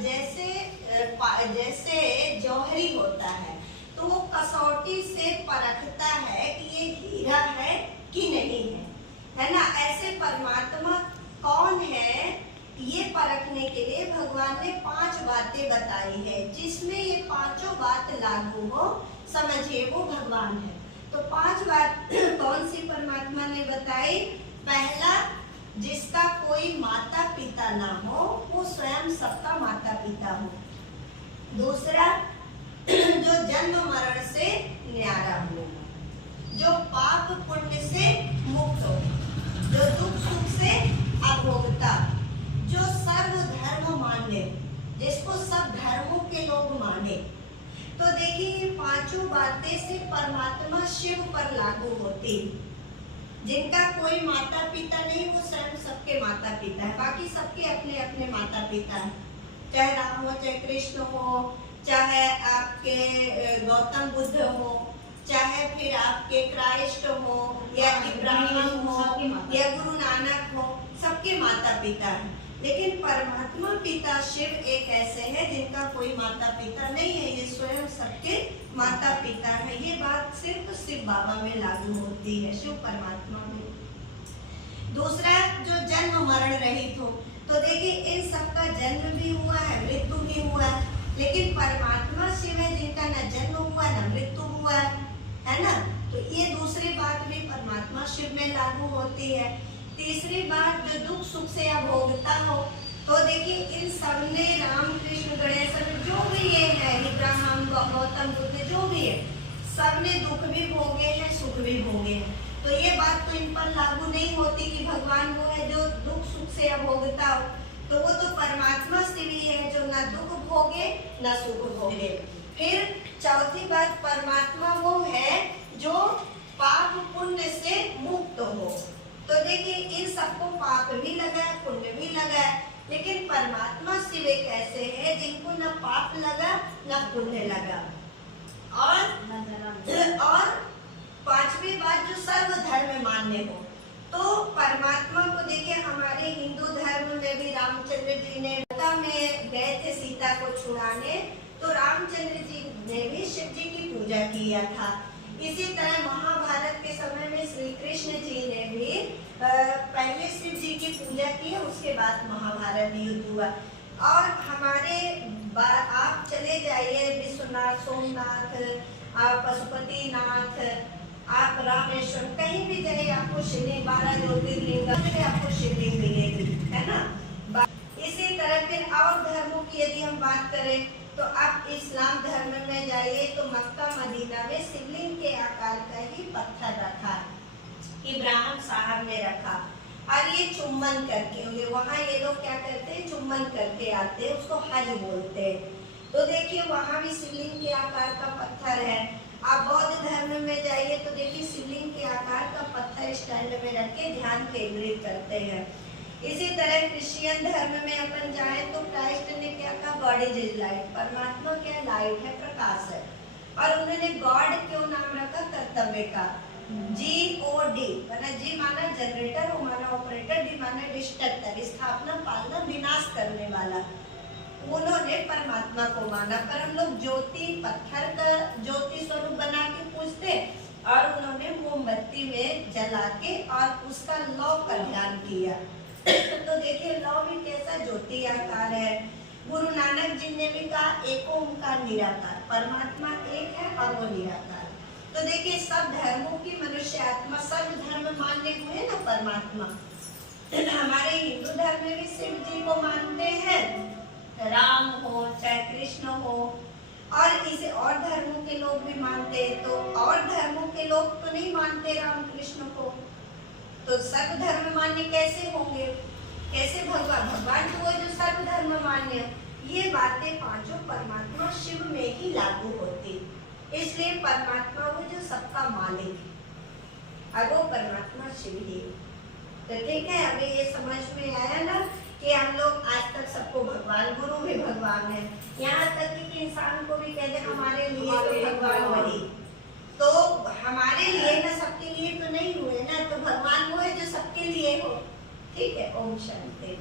जैसे जैसे जौहरी होता है तो वो कसौटी से परखता है कि ये हीरा है कि नहीं है ना। ऐसे परमात्मा कौन है, ये परखने के लिए भगवान ने 5 बातें बताई है, जिसमें ये पांचों बात लागू हो, समझिए वो भगवान है। तो 5 बात कौन सी परमात्मा ने बताई? पहला, जिसका कोई माता पिता ना हो, वो स्वयं सबका माता पिता हो। दूसरा, जो जन्म मरण से न्यारा हो, जो पाप पुण्य से मुक्त हो, जो दुख सुख से अभोगता, जो सर्व धर्म मान्य, जिसको सब धर्मों के लोग माने। तो देखिए ये पांचों बातें से परमात्मा शिव पर लागू होती। जिनका कोई माता पिता नहीं, वो स्वयं सबके माता पिता है। बाकी सबके अपने अपने माता पिता है, चाहे राम हो, चाहे कृष्ण हो, चाहे आपके गौतम बुद्ध हो, चाहे फिर आपके क्राइस्ट हो, या इब्राहिम हो, या गुरु नानक हो, सबके माता पिता है। लेकिन परमात्मा पिता शिव एक ऐसे हैं जिनका कोई माता पिता नहीं है, ये स्वयं सबके माता पिता है। ये बात सिर्फ शिव बाबा में लागू होती है, शिव परमात्मा में। दूसरा, जो जन्म मरण रहित हो, तो देखिए इन सबका जन्म भी हुआ है, मृत्यु भी हुआ है, लेकिन परमात्मा शिव है जिनका न जन्म हुआ न मृत्यु हुआ है ना। तो ये दूसरी बात भी परमात्मा शिव में लागू होती है। तीसरी बात, जो दुख सुख से अभोगता हो, तो देखिए इन सब ने राम कृष्ण गणेश जो भी ये है, इब्राहिम गौतम बुद्ध जो भी है, सब ने दुख भी भोगे हैं, सुख भी भोगे हैं। तो ये बात तो इन पर लागू नहीं होती कि भगवान वो है जो दुख सुख से अभोगता हो। तो वो तो परमात्मा शिव ही है जो ना दुख भोगे ना सुख भोगे। फिर चौथी बात, परमात्मा वो है जो पाप पुण्य से मुक्त हो। तो देखिए इन सबको पाप भी लगा है, पुण्य भी लगा है, लेकिन परमात्मा शिव एक ऐसे है जिनको न पाप लगा न पुण्य लगा। और पांचवी बात, जो सर्व धर्म मान्य हो। तो परमात्मा को देखिए हमारे हिंदू धर्म में भी रामचंद्र जी ने लंका में गए थे सीता को छुड़ाने, तो रामचंद्र जी ने भी शिव जी की पूजा किया था। इसी तरह महाभारत के समय में श्री कृष्ण जी ने भी पहले शिव जी की पूजा की, उसके बाद महाभारत युद्ध हुआ। और हमारे आप चले जाइए विश्वनाथ, सोमनाथ, पशुपतिनाथ, आप रामेश्वर, कहीं भी जाइए आपको शिवलिंग, 12 ज्योतिर्लिंग आपको शिवलिंग मिलेगी, है ना। इसी तरह फिर और धर्मों की यदि हम बात करें तो आप इस्लाम धर्म में जाइए तो मक्का मदीना में शिवलिंग के आकार का ही पत्थर रखा, इब्राहिम साहब ने रखा, और ये चुम्बन करके हुए, वहाँ ये लोग क्या करते हैं, चुम्बन करके आते हैं, उसको हज बोलते हैं। तो देखिए वहाँ भी शिवलिंग के आकार का पत्थर है। आप बौद्ध धर्म में जाइए तो देखिए शिवलिंग के आकार का पत्थर स्टैंड में रख के ध्यान केंद्रित करते हैं। इसी तरह क्रिश्चियन धर्म में अपन जाए तो क्राइस्ट ने क्या कहा, गॉड इज लाइट, परमात्मा क्या लाइट है, प्रकाश है। और उन्होंने गॉड क्यों नाम रखा, कर्तव्य का, GOD, माना जी माना जनरेटर, ओ माना ऑपरेटर, डी माना डिस्ट्रक्टर, स्थापना पालना विनाश करने वाला। उन्होंने परमात्मा को माना। पर हम लोग ज्योति, पत्थर का ज्योति स्वरूप बना के पूजते, और उन्होंने मोमबत्ती में जला के और उसका लौ का ध्यान किया। तो देखिए लौ भी कैसा ज्योति आकार है। गुरु नानक जी ने भी कहा एको ओंकार निराकार, परमात्मा एक है और वो निराकार। तो देखिए सब धर्मों की मनुष्य आत्मा, सब धर्म मान्य हुए ना परमात्मा। हमारे हिंदू धर्म में भी शिव जी को मानते हैं, राम हो चाहे कृष्ण हो, और इसे और धर्मों के लोग भी मानते हैं। तो और धर्मों के लोग तो नहीं मानते राम कृष्ण को, तो सर्व धर्म मान्य कैसे होंगे, कैसे भगवान तो वो जो सर्व धर्म मान्य। ये बातें पांचों परमात्मा शिव में ही लागू होती, इसलिए परमात्मा वो जो सबका मालिक, अब वो परमात्मा शिव ही। तो ठीक है, अभी ये समझ में आया ना कि हम लोग आज तक सबको भगवान, गुरु भी भगवान है, यहाँ तक कि इंसान को भी कहते हमारे लिए तो भगवान वही। तो हमारे लिए ना, सबके लिए तो नहीं हुए ना, तो भगवान वो है जो सबके लिए हो। ठीक है, ओम शांति।